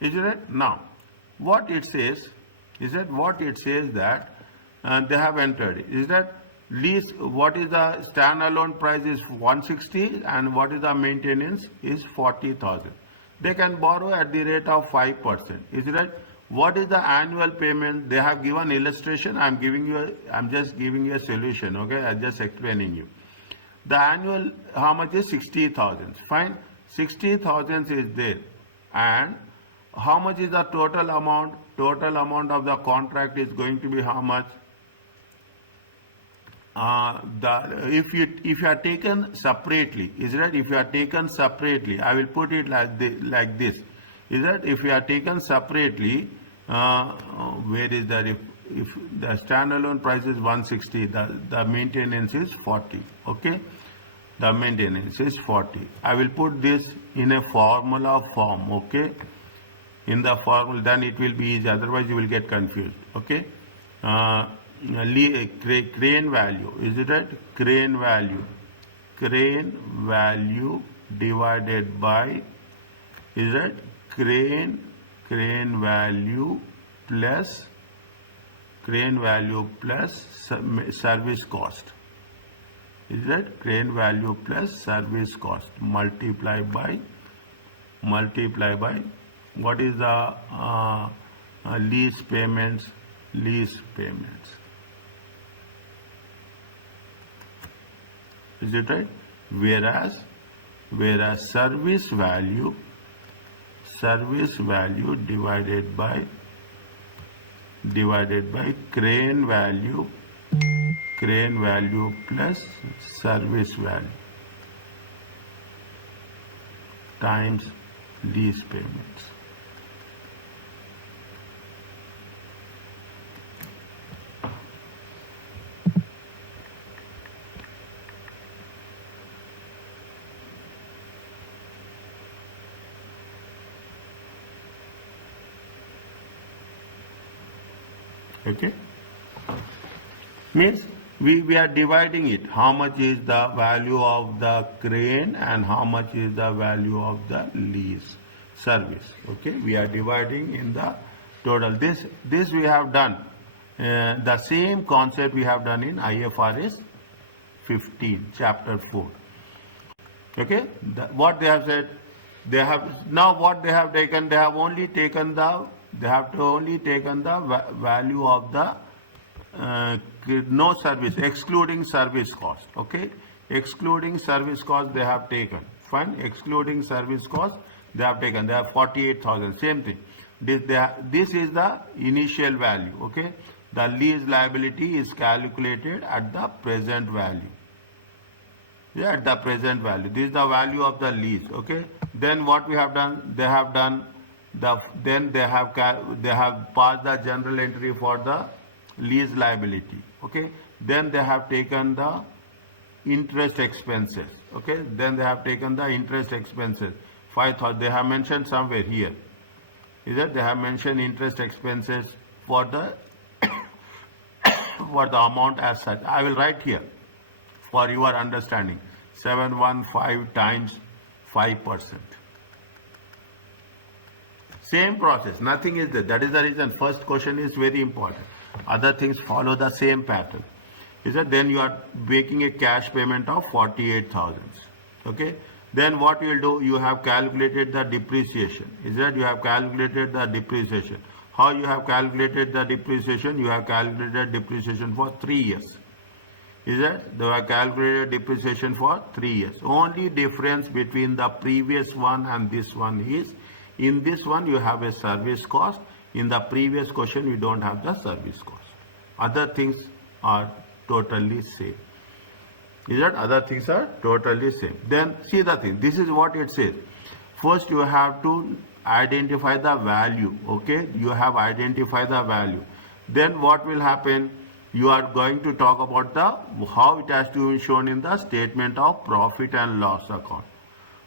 Isn't it? Now, what it says is that they have entered is that lease, what is the standalone price is 160 and what is the maintenance is 40,000. They can borrow at the rate of 5%. Is that what is the annual payment? They have given illustration. I'm just giving you a solution. Okay, I'm just explaining you. The annual, how much is 60,000? Fine, 60,000 is there, and how much is the total amount? Total amount of the contract is going to be how much? If you are taken separately, is that if you are taken separately, I will put it like this. Is that if you are taken separately, where is that? If the standalone price is 160, the maintenance is 40. Okay, the maintenance is 40. I will put this in a formula form. Okay, in the formula, then it will be easy. Otherwise, you will get confused. Okay. Crane value, is it right? Crane value divided by, is it crane value plus service cost, is that crane value plus service cost multiply by what is the lease payments. Is it right? Whereas service value divided by crane value plus service value times lease payments. Okay, means we are dividing it. How much is the value of the crane and how much is the value of the lease service? Okay, we are dividing in the total. This we have done the same concept we have done in IFRS 15 chapter 4. Okay, what they have said, they have now what they have taken, they have only taken the value of the no service, excluding service cost. Okay, excluding service cost they have taken. Fine, excluding service cost they have taken. They have 48,000. Same thing. This is the initial value. Okay, the lease liability is calculated at the present value. Yeah, at the present value. This is the value of the lease. Okay. Then what we have done? They have passed the journal entry for the lease liability. Okay. Then they have taken the interest expenses. Okay. Then they have taken the interest expenses. 5,000. They have mentioned somewhere here. Is that they have mentioned interest expenses for the for the amount as such. I will write here for your understanding. 715 times 5%. Same process, nothing is there. That is the reason first question is very important. Other things follow the same pattern. Is that then you are making a cash payment of 48,000. Okay. Then what you will do? You have calculated the depreciation. Is that you have calculated the depreciation? How you have calculated the depreciation? You have calculated depreciation for 3 years. Is that they have calculated depreciation for 3 years. Only difference between the previous one and this one is, in this one you have a service cost. In the previous question you don't have the service cost. Other things are totally same. Is that other things are totally same. Then see the thing. This is what it says. First you have to identify the value. Okay, you have identified the value. Then what will happen? You are going to talk about the how it has to be shown in the statement of profit and loss account.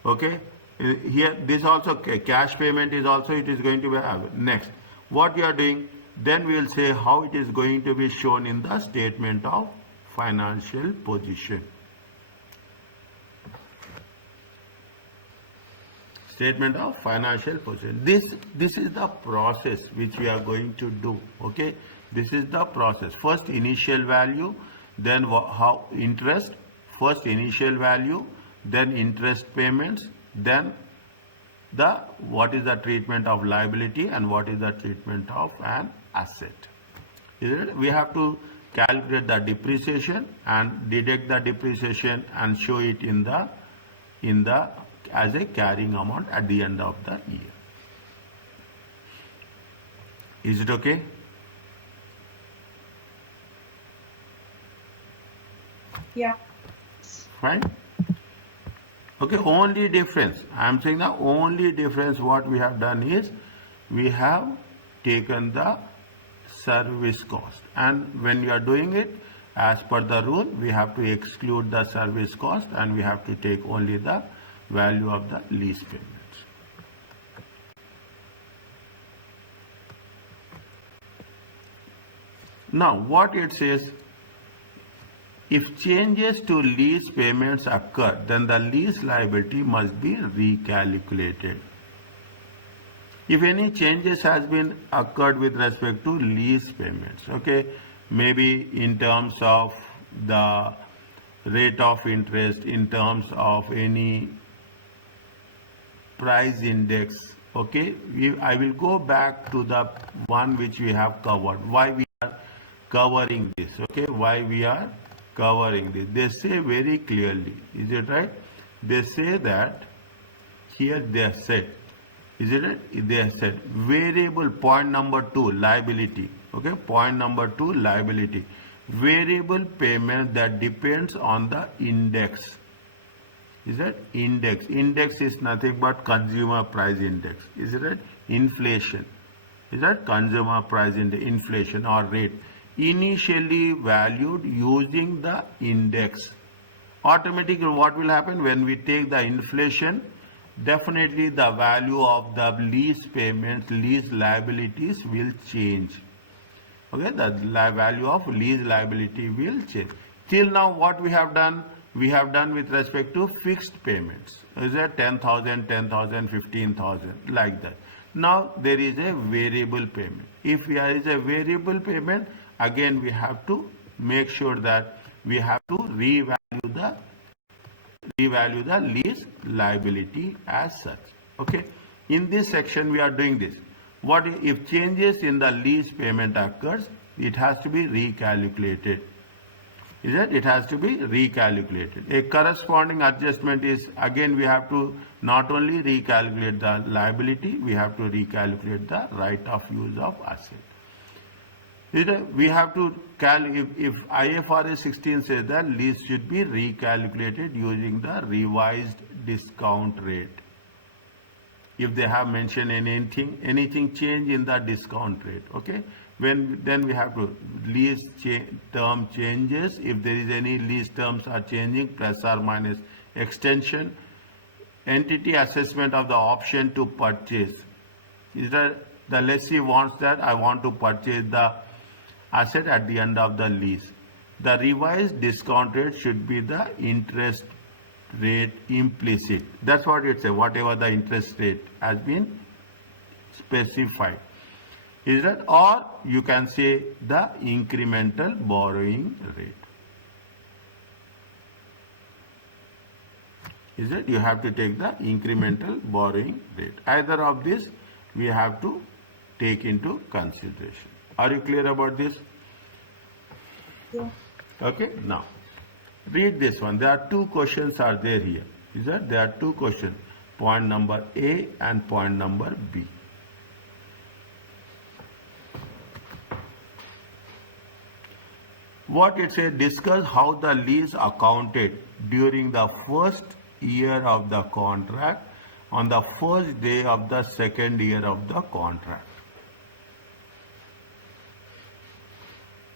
Okay, here this also cash payment is also it is going to be next. What you are doing? Then we will say how it is going to be shown in the statement of financial position. Statement of financial position. This is the process which we are going to do. Okay, this is the process. First initial value, then how interest. First initial value, then interest payments, then what is the treatment of liability and what is the treatment of an asset. Is it? We have to calculate the depreciation and deduct the depreciation and show it in the as a carrying amount at the end of the year. Is it okay? Yeah. Fine. Okay, only difference, I am saying the only difference what we have done is we have taken the service cost, and when you are doing it as per the rule, we have to exclude the service cost and we have to take only the value of the lease payments. Now what it says, if changes to lease payments occur, then the lease liability must be recalculated. If any changes has been occurred with respect to lease payments, okay, maybe in terms of the rate of interest, in terms of any price index, okay, I will go back to the one which we have covered. Why we are covering this, okay, why we are covering this. They say very clearly, is it right? They say that here they have said, is it right? They have said variable, point number 2, liability, okay, point number 2, liability, variable payment that depends on the index. Is that index? Index is nothing but consumer price index. Is it right? Inflation. Is that consumer price index, inflation or rate, initially valued using the index. Automatically what will happen when we take the inflation, definitely the value of the lease payments, lease liabilities will change. Okay, the value of lease liability will change. Till now what we have done? We have done with respect to fixed payments. Is that 10,000, 10,000, 15,000, like that. Now there is a variable payment. If there is a variable payment, again we have to make sure that we have to revalue the lease liability as such. Okay, in this section we are doing this. What if changes in the lease payment occurs? It has to be recalculated. Is that it has to be recalculated. A corresponding adjustment is, again we have to not only recalculate the liability, we have to recalculate the right of use of asset. We have to if IFRS 16 says that lease should be recalculated using the revised discount rate. If they have mentioned anything change in the discount rate, okay, then we have to lease term changes. If there is any lease terms are changing, plus or minus extension, entity assessment of the option to purchase. Is that the lessee wants that I want to purchase the asset at the end of the lease. The revised discount rate should be the interest rate implicit. That's what it says, whatever the interest rate has been specified. Is that, or you can say the incremental borrowing rate. Is it? You have to take the incremental borrowing rate. Either of this we have to take into consideration. Are you clear about this? Yeah. Okay, now read this one. There are two questions are there here. Is that there are two questions, point number A and point number B. What it says, discuss how the lease accounted during the first year of the contract on the first day of the second year of the contract.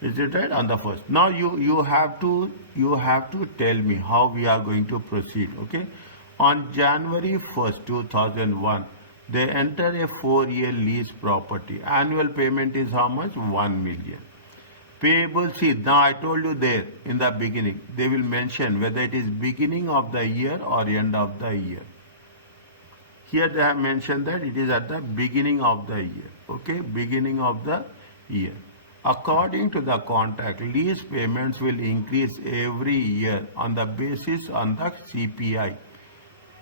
Is it right? On the first. Now you have to tell me how we are going to proceed. Okay. On January 1st, 2001, they enter a 4-year lease property. Annual payment is how much? 1 million. Payable, see, now I told you there in the beginning, they will mention whether it is beginning of the year or end of the year. Here they have mentioned that it is at the beginning of the year. Okay, beginning of the year. According to the contract, lease payments will increase every year on the basis on the CPI.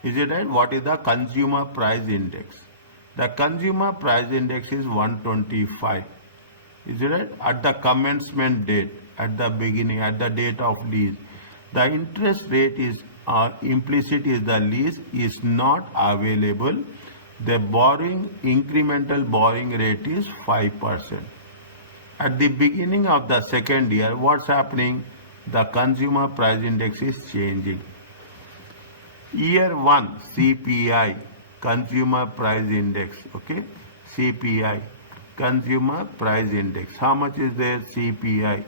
Is it right? What is the consumer price index? The consumer price index is 125. Is it right? At the commencement date, at the beginning, at the date of lease. The interest rate is implicit is the lease is not available. The incremental borrowing rate is 5%. At the beginning of the second year, what's happening? The consumer price index is changing. Year 1 CPI, consumer price index, okay? CPI, consumer price index. How much is there? CPI.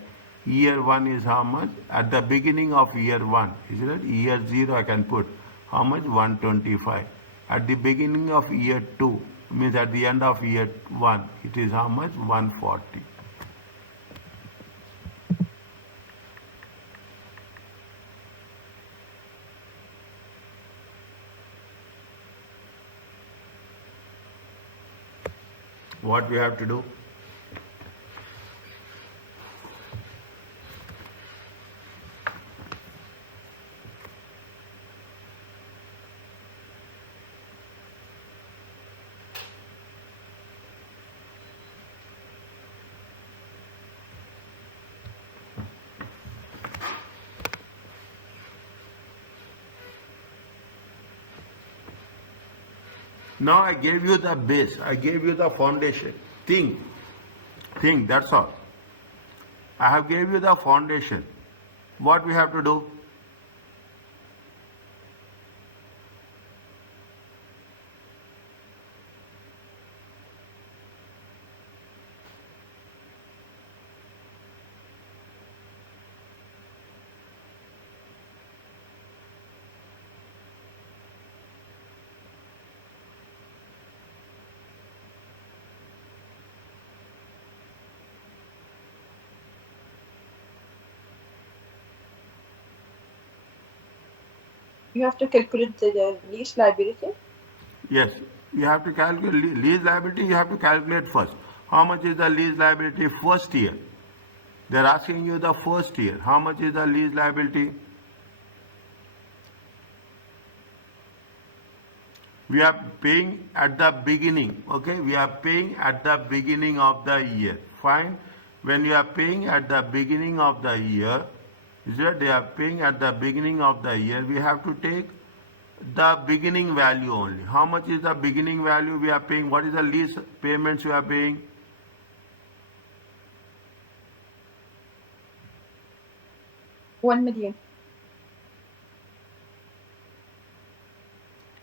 Year 1 is how much? At the beginning of year 1, is it? Year 0 I can put how much? 125. At the beginning of year 2, means at the end of year 1, it is how much? 140. What we have to do? Now I gave you the base, I gave you the foundation. Think, that's all. I have gave you the foundation. What we have to do? You have to calculate the lease liability. Yes, you have to calculate lease liability, you have to calculate first. How much is the lease liability first year? They are asking you the first year. How much is the lease liability? We are paying at the beginning, okay? We are paying at the beginning of the year. Fine. When you are paying at the beginning of the year, is that they are paying at the beginning of the year, we have to take the beginning value only. How much is the beginning value we are paying? What is the lease payments we are paying? $1 million.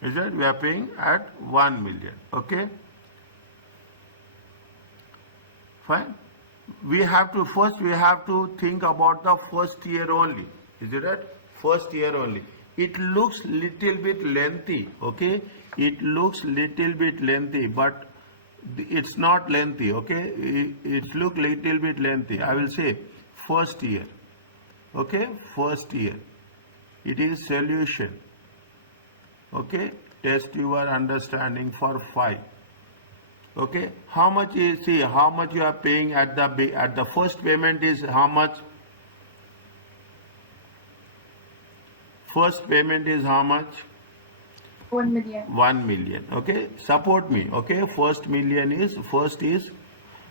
Is that we are paying at 1 million, okay? Fine. We have to think about the first year only. Is it right? First year only. It looks little bit lengthy, okay? It looks little bit lengthy, but it's not lengthy, okay? It look little bit lengthy. I will say first year, okay? First year. It is solution, okay? Test your understanding for 5. Okay, how much is, see how much you are paying at the first payment is how much? First payment is how much? 1 million. 1 million. Okay, support me. Okay, first is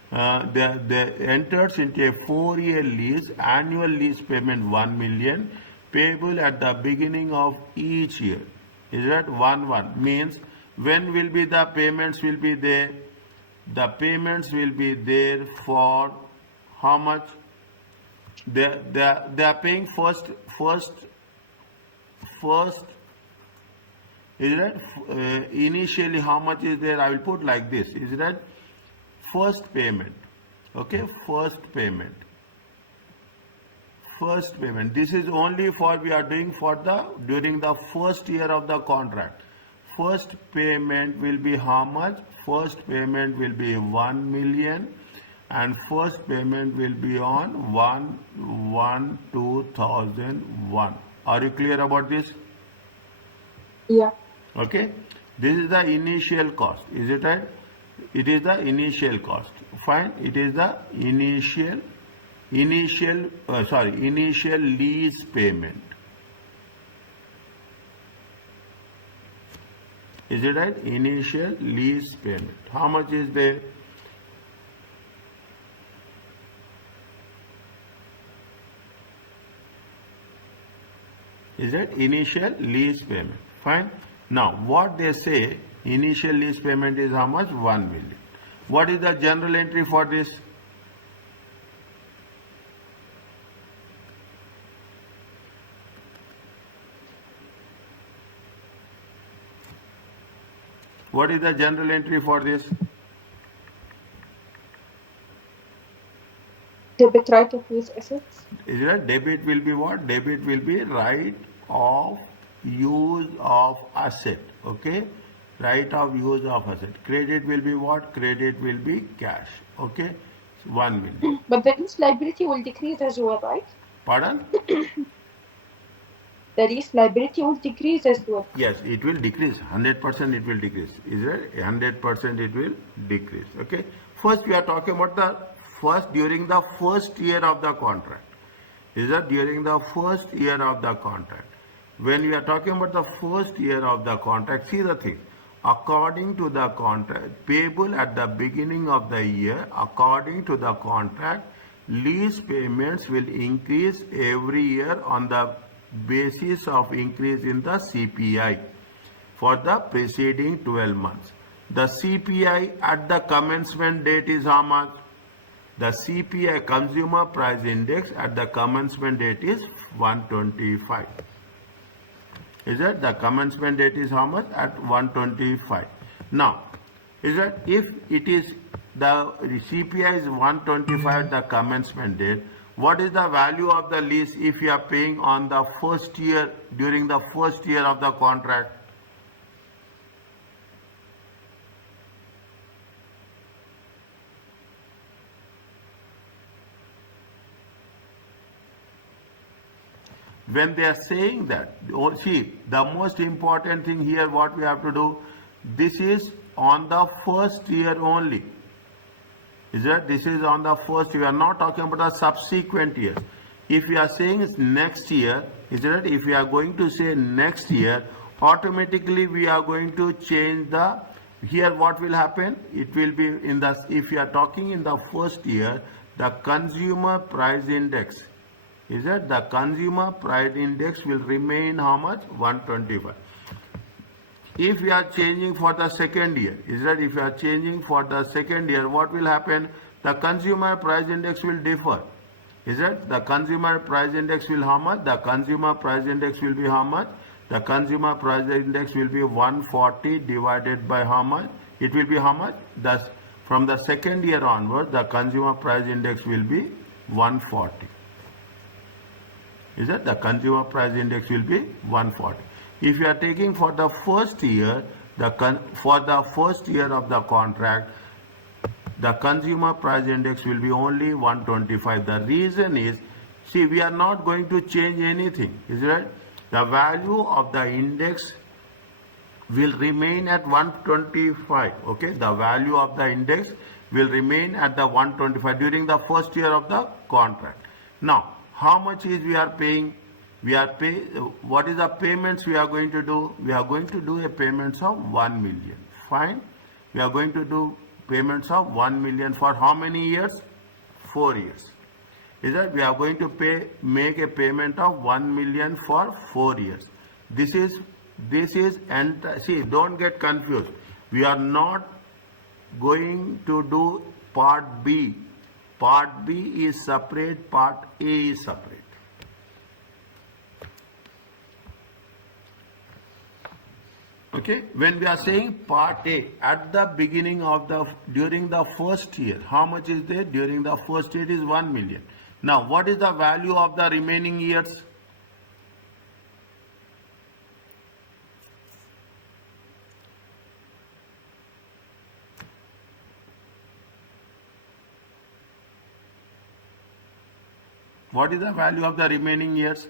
the enters into a 4-year lease, annual lease payment 1 million, payable at the beginning of each year. Is that 1 means when will be the payments will be there? The payments will be there for how much? They are paying first. Is that initially how much is there? I will put like this. Is that first payment? Okay, first payment. First payment. This is only for we are doing for during the first year of the contract. First payment will be how much? First payment will be 1 million and first payment will be on 1/1/2001. Are you clear about this? Yeah. Okay. This is the initial cost. Is it right? It is the initial cost. Fine. It is the initial lease payment. Is it right? Initial lease payment. How much is there? Is that initial lease payment? Fine. Now, what they say, initial lease payment is how much? 1 million. What is the general entry for this? What is the general entry for this? Debit right of use assets. Is it debit will be what? Debit will be right of use of asset. Okay? Right of use of asset. Credit will be what? Credit will be cash. Okay? So 1 million. But the lease liability will decrease as well, right? Pardon? The lease liability will decrease as well. Yes, it will decrease. 100% it will decrease. Is it? 100% it will decrease. Okay? First we are talking about the during the first year of the contract. Is that during the first year of the contract? When we are talking about the first year of the contract, see the thing. According to the contract, payable at the beginning of the year, according to the contract, lease payments will increase every year on the basis of increase in the CPI for the preceding 12 months. The CPI at the commencement date is how much? The CPI, Consumer Price Index, at the commencement date is 125. Is that the commencement date is how much? At 125. Now, is that if it is the CPI is 125 at the commencement date, what is the value of the lease if you are paying on the first year, during the first year of the contract? When they are saying that, see, the most important thing here, what we have to do, this is on the first year only. Is that this is on the first year? We are not talking about the subsequent year. If we are saying it's next year, is that if we are going to say next year, automatically we are going to change the, here what will happen? It will be in the, if we are talking in the first year, the consumer price index, is that the consumer price index will remain how much? 125. If we are changing for the second year, is that if we are changing for the second year, what will happen? The consumer price index will differ. Is that the consumer price index will how much? The consumer price index will be how much? The consumer price index will be 140 divided by how much? It will be how much? Thus, from the second year onward, the consumer price index will be 140. Is that the consumer price index will be 140. If you are taking for the first year, for the first year of the contract, the consumer price index will be only 125. The reason is, see, we are not going to change anything. Is it right? The value of the index will remain at 125. Okay, the value of the index will remain at the 125 during the first year of the contract. Now, how much is we are paying? We are what is the payments we are going to do? We are going to do a payments of 1 million. Fine. We are going to do payments of 1 million for how many years? 4 years. Is that we are going to make a payment of 1 million for 4 years. This is and see, don't get confused. We are not going to do part B. Part B is separate, part A is separate. Okay, when we are saying part A, at the beginning of during the first year, how much is there? During the first year is 1 million. Now, what is the value of the remaining years? What is the value of the remaining years?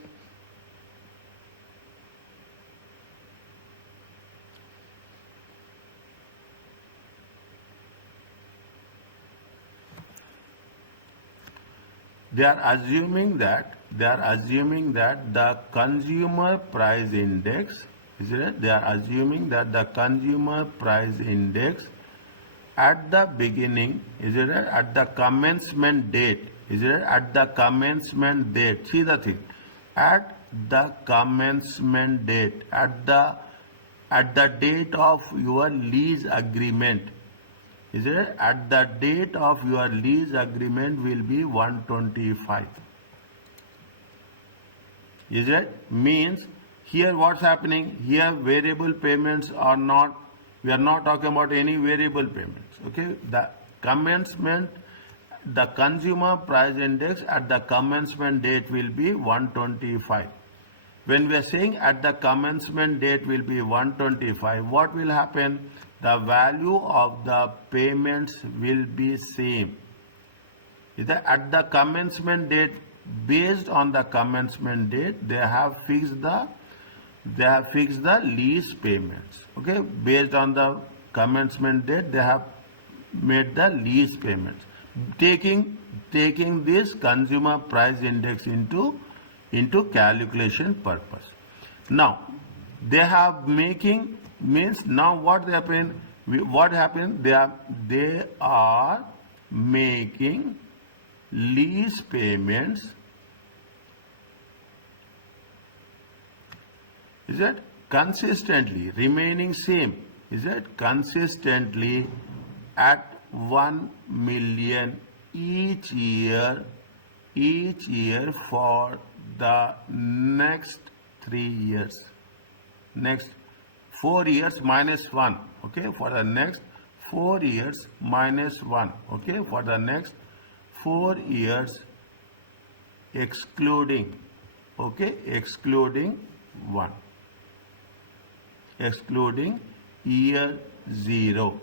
they are assuming that the consumer price index, is it? They are assuming that the consumer price index at the beginning, is it? At the commencement date, is it? At the commencement date. See the thing. At the commencement date, at the date of your lease agreement, is it? At the date of your lease agreement will be 125. Is it? Means here what's happening? Here variable payments are not, we are not talking about any variable payments. Okay? The commencement, the consumer price index at the commencement date will be 125. When we are saying at the commencement date will be 125, what will happen? The value of the payments will be same. Is that at the commencement date, based on the commencement date, they have fixed the lease payments. Okay, based on the commencement date, they have made the lease payments, taking this consumer price index into calculation purpose. Now they have making, means now what happened? They are making lease payments, is it? Consistently remaining same, is it? Consistently at 1 million each year for the next 3 years. Next 4 years minus 1. Okay, for the next 4 years minus 1. Okay, for the next 4 years excluding, okay, excluding 1, excluding year 0.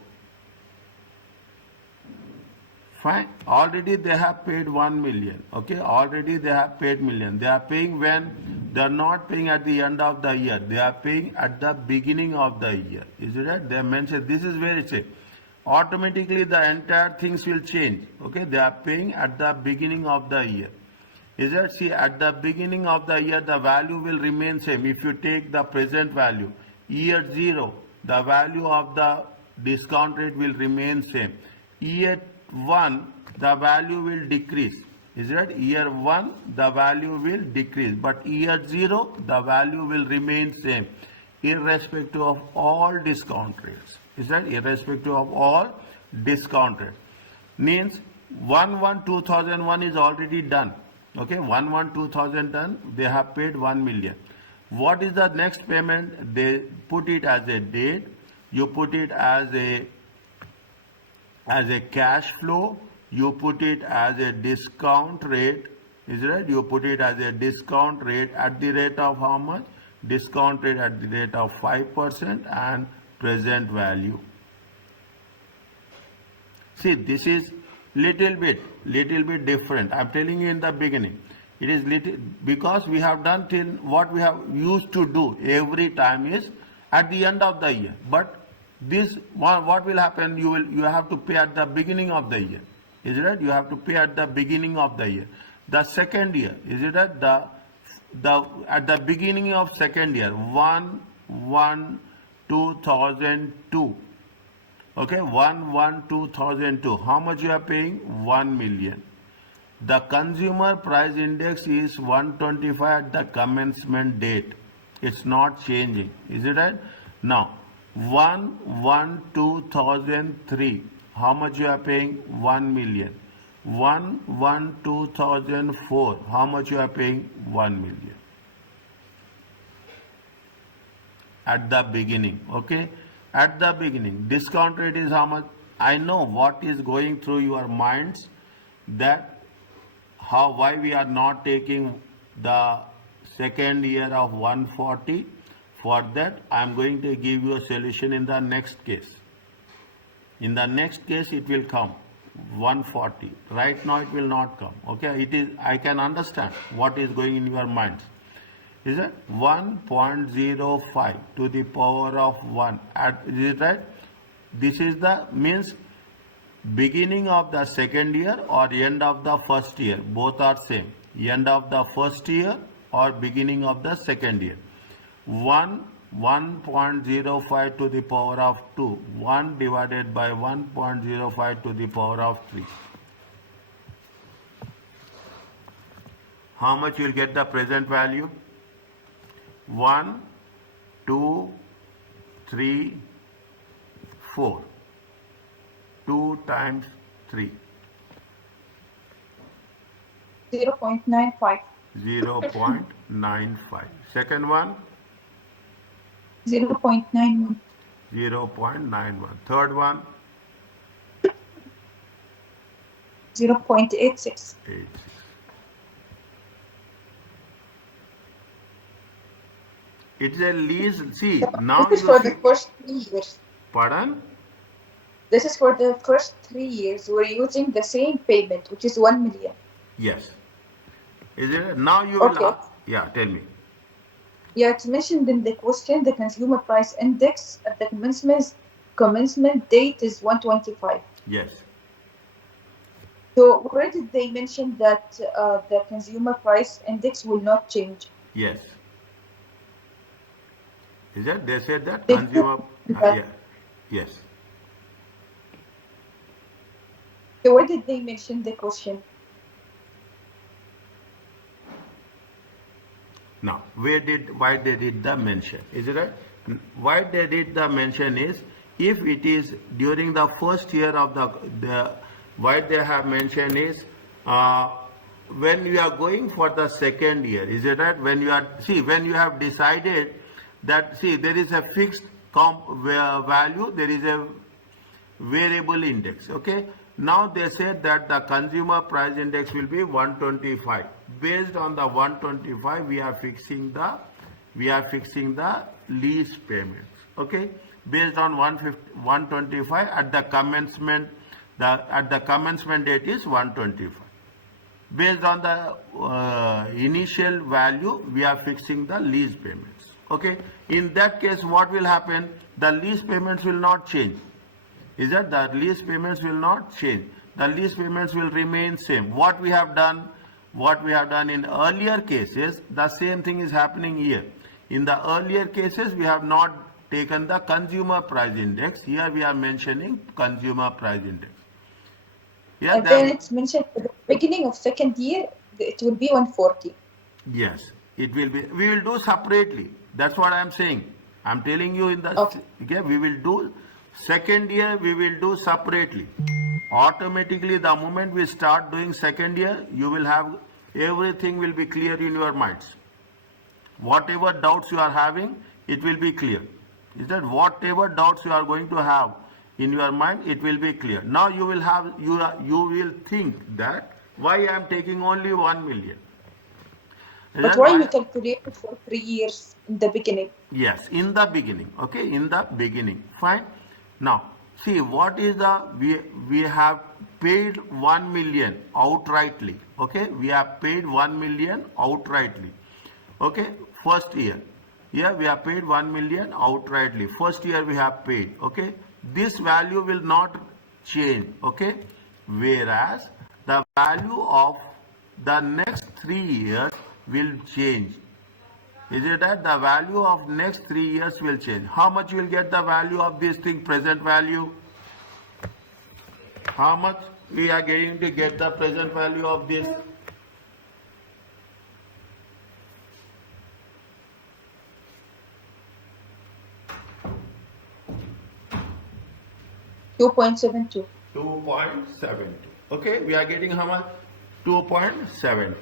Fine. Already they have paid 1 million. Okay. Already they have paid million. They are paying when? They are not paying at the end of the year. They are paying at the beginning of the year. Is it right? They mentioned this is very safe. Automatically the entire things will change. Okay. They are paying at the beginning of the year. Is it? See, at the beginning of the year the value will remain same. If you take the present value, year 0, the value of the discount rate will remain same. Year 1, the value will decrease. Is it? Year 1, the value will decrease. But year 0, the value will remain same, irrespective of all discount rates. Is that? Irrespective of all discount rates. Means 1/1/2001 is already done. Okay, 1/1/2000 done. They have paid 1 million. What is the next payment? They put it as a date. You put it as a cash flow. You put it as a discount rate. Is right? You put it as a discount rate at the rate of how much? Discount rate at the rate of 5% and present value. See, this is little bit different. I'm telling you in the beginning. It is little, because we have done till what we have used to do every time is at the end of the year. But this one, what will happen? You have to pay at the beginning of the year. Is it right? You have to pay at the beginning of the year. The second year, is it right? At the beginning of second year, 1/1/2002. Okay, 1/1/2002. How much you are paying? 1 million. The consumer price index is 125 at the commencement date. It's not changing. Is it right? Now, 1/1/2003. How much you are paying? 1 million. 1/1/2004. How much you are paying? 1 million. At the beginning. Okay? At the beginning. Discount rate is how much? I know what is going through your minds, that why we are not taking the second year of 140. For that, I am going to give you a solution in the next case. In the next case, it will come 140. Right now, it will not come. Okay, it is. I can understand what is going in your minds. Is it 1.05 to the power of 1? Is it right? This is the means beginning of the second year or end of the first year, both are same. End of the first year or beginning of the second year. 1.05 to the power of 2, 1 divided by 1.05 to the power of 3. How much you will get the present value? 1, 2, 3, 4. 2 times 3. 0.95. 0.95. Second one? 0.91. 0.91. Third one? 0.86. 86. It's a lease. See, now This is you for see. the first 3 years. Pardon? This is for the first 3 years. We're using the same payment, which is 1 million. Yes. Is it? Now you will. Okay. Yeah, tell me. Yeah, it's mentioned in the question, the consumer price index at the commencement date is 125. Yes. So where did they mention that the consumer price index will not change? Yes. Is it? They said that They consumer. did that. Yeah. Yes. So where did they mention the question? Now, why they did the mention? Is it right? Why they did the mention is, if it is during the first year of why they have mentioned is, when you are going for the second year, is it right? When you have decided that, there is a fixed value, there is a variable index, okay? Now they said that the consumer price index will be 125. Based on the 125, we are fixing the lease payments, okay? Based on 125 at the commencement, at the commencement date is 125. Based on the initial value, we are fixing the lease payments, okay? In that case, what will happen? The lease payments will not change. Is that the lease payments will not change. The lease payments will remain same. What we have done in earlier cases, the same thing is happening here. In the earlier cases, we have not taken the consumer price index. Here we are mentioning consumer price index. Yeah, and then it's mentioned at the beginning of second year, it will be 140. Yes, it will be. We will do separately. That's what I am saying. I am telling you in the, okay, we will do second year, we will do separately. Automatically, the moment we start doing second year, you will have, everything will be clear in your minds. Whatever doubts you are having, it will be clear. Is that whatever doubts you are going to have in your mind, it will be clear. Now you will have, you will think that why I am taking only 1 million. But why we calculate it for 3 years in the beginning? Yes, in the beginning. Okay, in the beginning. Fine. Now, see, what is we have paid 1 million outrightly. Okay, we have paid 1 million outrightly. Okay, first year. Yeah, we have paid 1 million outrightly. First year we have paid. Okay, this value will not change. Okay, whereas the value of the next 3 years will change. Is it that the value of next 3 years will change? How much you will get the value of this thing, present value? How much we are going to get the present value of this? $2.72. 2.72. Okay, we are getting how much? 2.72.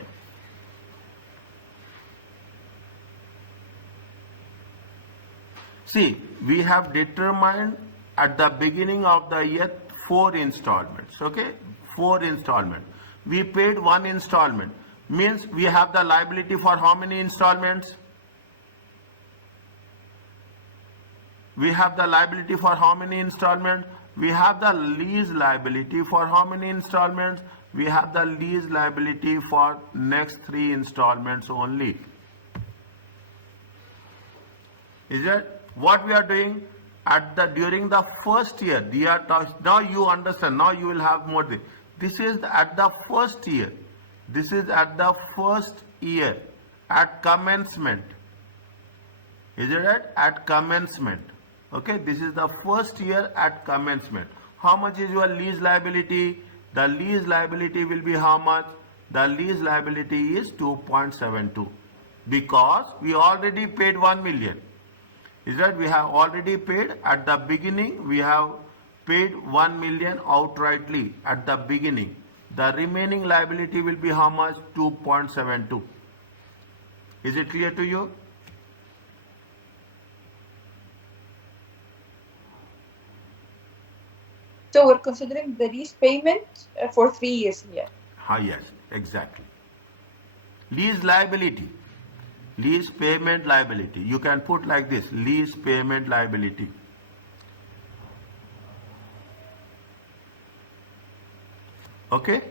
See, we have determined at the beginning of the year 4 installments. Okay, 4 installments. We paid 1 installment. Means we have the liability for how many installments? We have the liability for how many installments? We have the lease liability for how many installments? We have the lease liability for next 3 installments only. Is it? What we are doing? during the first year, now you understand, now you will have more. This is at the first year. This is at the first year, at commencement. Is it right? At commencement. Okay, this is the first year at commencement. How much is your lease liability? The lease liability will be how much? The lease liability is 2.72 because we already paid 1 million. Is that we have already paid at the beginning, we have paid 1 million outrightly at the beginning. The remaining liability will be how much? 2.72. Is it clear to you? So we're considering the lease payment for 3 years here. Yes, exactly. Lease liability. Lease payment liability. You can put like this, lease payment liability. Okay?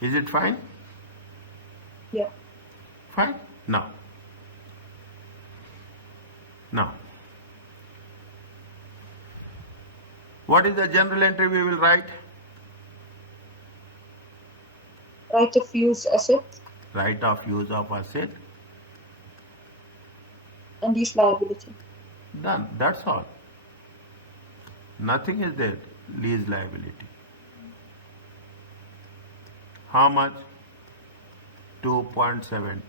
Is it fine? Yeah. Fine? Now, what is the general entry we will write? Right of use asset Right of use of asset. and lease liability. Done. That's all. Nothing is there. Lease liability. How much? 2.72.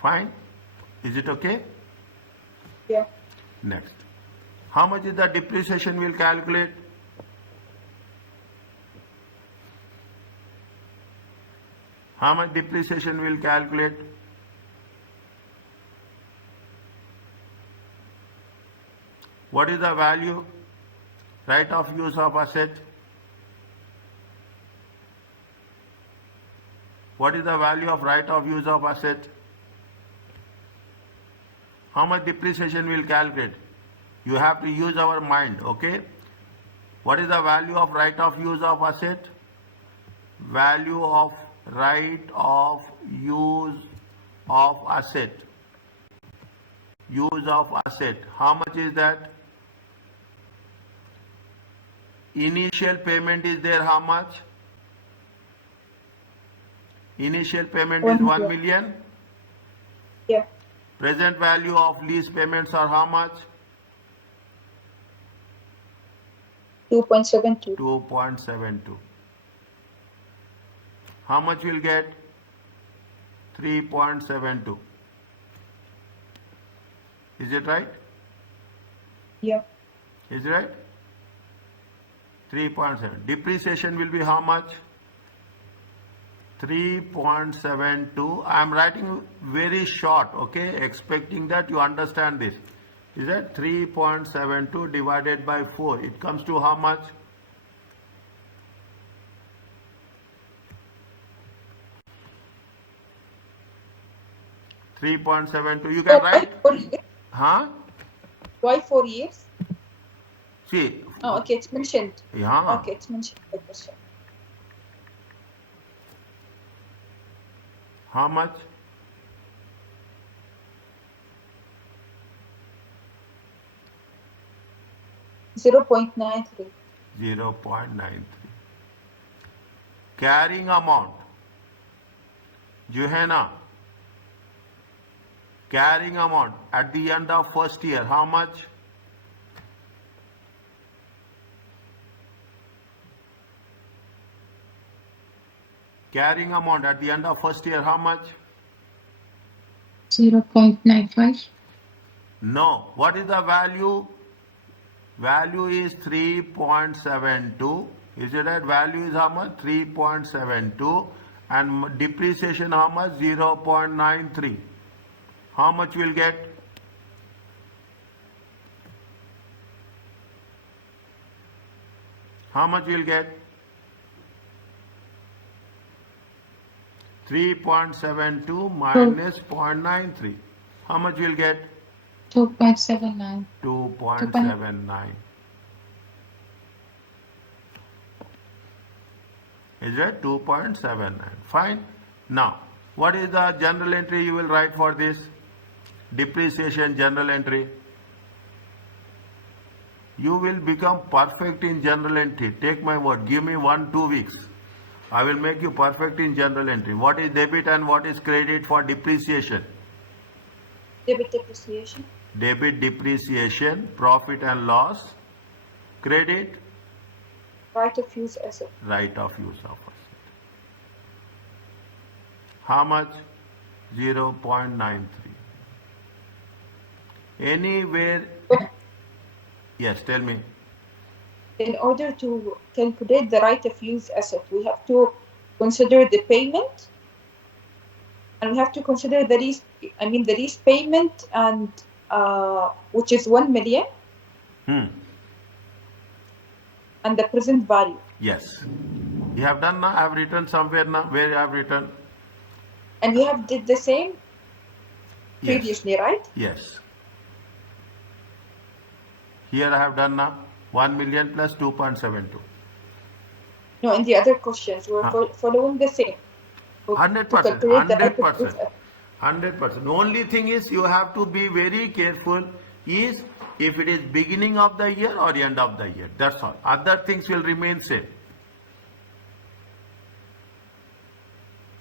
Fine? Is it okay? Yeah. Next. How much is the depreciation we'll calculate? How much depreciation we'll calculate? What is the value? Right of use of asset. What is the value of right of use of asset? How much depreciation we'll calculate? You have to use our mind, okay? What is the value of right of use of asset? Value of right of use of asset. Use of asset. How much is that? Initial payment is there, how much? Initial payment is 1 million. Yeah. Present value of lease payments are how much? 2.72. 2.72. How much will get? 3.72. Is it right? Yeah. Is it right? 3.7. Depreciation will be how much? 3.72. I am writing very short, okay? Expecting that you understand this. Is that 3.72 divided by 4? It comes to how much? $3.72. You can write. Huh? Why 4 years? See. Oh, okay, it's mentioned. Yeah. Okay, it's mentioned in the question. How much? $0.93. 0.93. Carrying amount. Johanna. Carrying amount at the end of first year, how much? Carrying amount at the end of first year, how much? 0.95. No. What is the value? Value is 3.72. Is it right? Value is how much? 3.72. And depreciation how much? 0.93. How much will get? How much will get? 3.72 minus 0.93. How much will get? 2.79. 2.79. Is that 2.79? Fine. Now, what is the general entry you will write for this? Depreciation general entry. You will become perfect in general entry. Take my word. Give me 1-2 weeks. I will make you perfect in general entry. What is debit and what is credit for depreciation? Debit depreciation. Debit depreciation, profit and loss. Credit, Right of use asset. right of use of asset. How much? 0.93. Anywhere, yes, tell me. In order to calculate the right of use asset, we have to consider the payment, and we have to consider the lease. The lease payment, and which is 1 million, and the present value. Yes. You have done now? I have written somewhere now. Where you have written? And you have did the same Yes. previously, right? Yes. Here I have done now 1 million plus 2.72. No, in the other questions, we're following the same. 100%. To calculate the right of use 100%. 100%. The only thing is you have to be very careful is if it is beginning of the year or end of the year. That's all. Other things will remain same.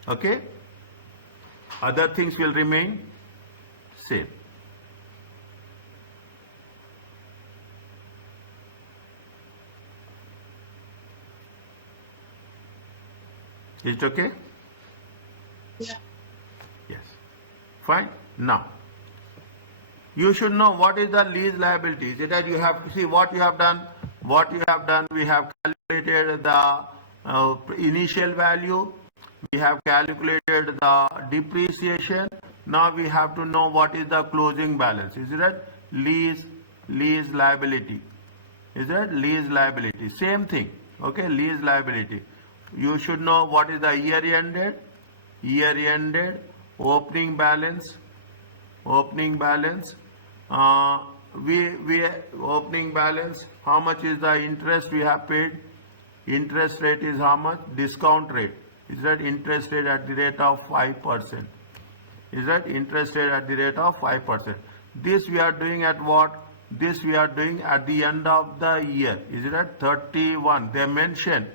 Okay? Other things will remain same. Is it okay? Yeah. Yes. Fine. Now, you should know what is the lease liability. Is it that you have to see what you have done? What you have done, we have calculated the initial value. We have calculated the depreciation. Now we have to know what is the closing balance. Is it that lease liability? Is that lease liability? Same thing. Okay, lease liability. You should know what is the year ended, opening balance, opening balance. Opening balance. How much is the interest we have paid? Interest rate is how much? Discount rate. Is that interest rate at the rate of 5%? Is that interest rate at the rate of 5%? This we are doing at what? This we are doing at the end of the year. Is it at 31? They mention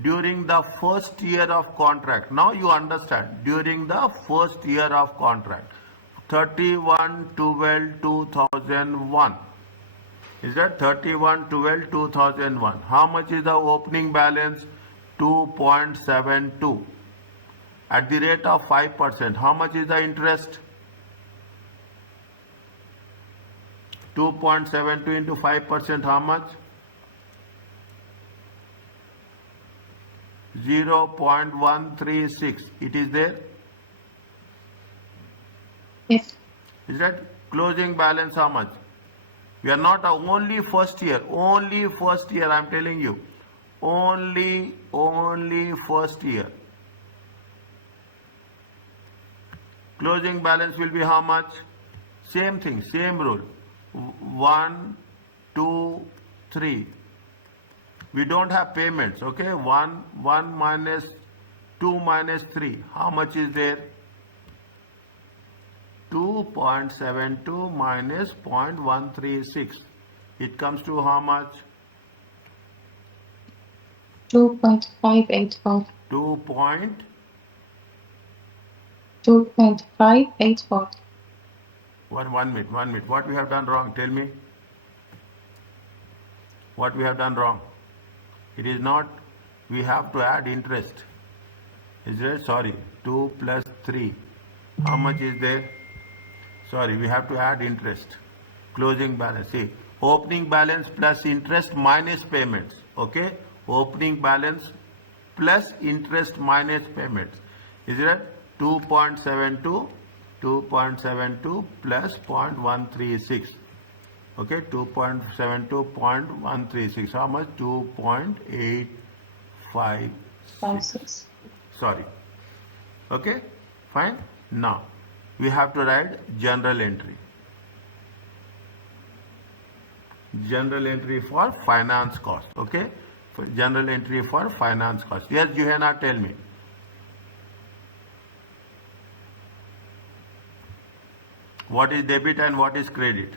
during the first year of contract. Now you understand. During the first year of contract. 31/12/2001. Is that 31/12/2001? How much is the opening balance? 2.72. At the rate of 5%. How much is the interest? 2.72 into 5%. How much? 0.136. It is there. Yes. Is that closing balance how much? We are not only first year. Only first year I am telling you. Only first year. Closing balance will be how much? Same thing, same rule. 1, 2, 3. We don't have payments, okay? 1 minus 2 minus 3. How much is there? 2.72 minus 0.136. It comes to how much? 2.584. 2.584. One minute. What we have done wrong? Tell me. What we have done wrong? It is not, we have to add interest. Is it? Sorry. 2 plus 3. How much is there? Sorry, we have to add interest. Closing balance. See, opening balance plus interest minus payments. Okay? Opening balance plus interest minus payments. Is it 2.72? 2.72 plus 0.136. Okay, 2.72, 0.136. How much? 2.856. Sorry. Okay, fine. Now, we have to write general entry. General entry for finance cost. Okay, General entry for finance cost. Yes, Johanna, tell me. What is debit and what is credit?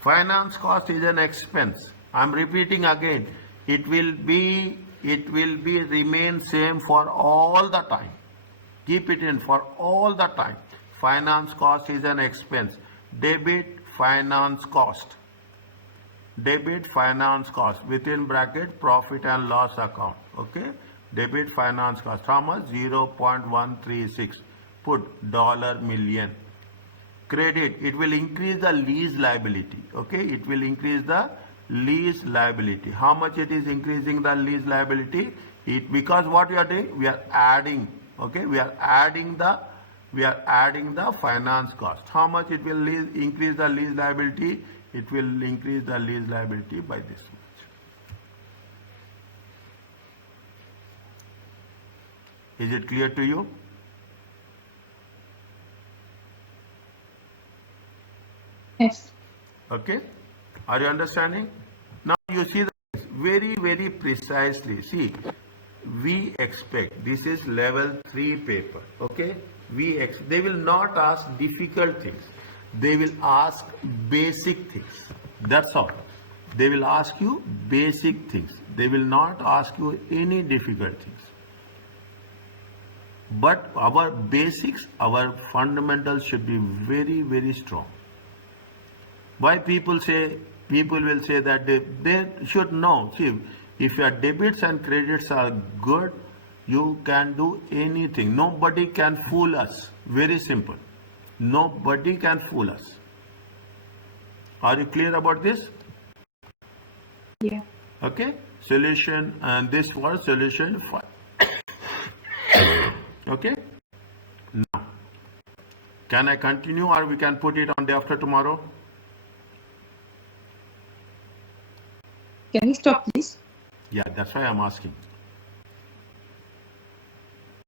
Finance cost is an expense. I'm repeating again. It will be remain same for all the time. Keep it in for all the time. Finance cost is an expense. Debit finance cost. Debit finance cost within bracket profit and loss account. Okay. Debit finance cost. How much? 0.136. Put $million. Credit, it will increase the lease liability. Okay, it will increase the lease liability. How much it is increasing the lease liability? Because what we are doing, we are adding. Okay, we are adding the finance cost. How much it will increase the lease liability? It will increase the lease liability by this much. Is it clear to you? Yes. Okay, are you understanding? Now you see this very, very precisely. See, we expect, this is level 3 paper. Okay, they will not ask difficult things. They will ask basic things. That's all. They will ask you basic things. They will not ask you any difficult things. But our basics, our fundamentals should be very, very strong. Why people will say that they should know. See, if your debits and credits are good, you can do anything. Nobody can fool us. Very simple. Nobody can fool us. Are you clear about this? Yeah. Okay. Solution, and this was solution 5. Okay. Now, can I continue or we can put it on day after tomorrow? Can we stop, please? Yeah, that's why I'm asking.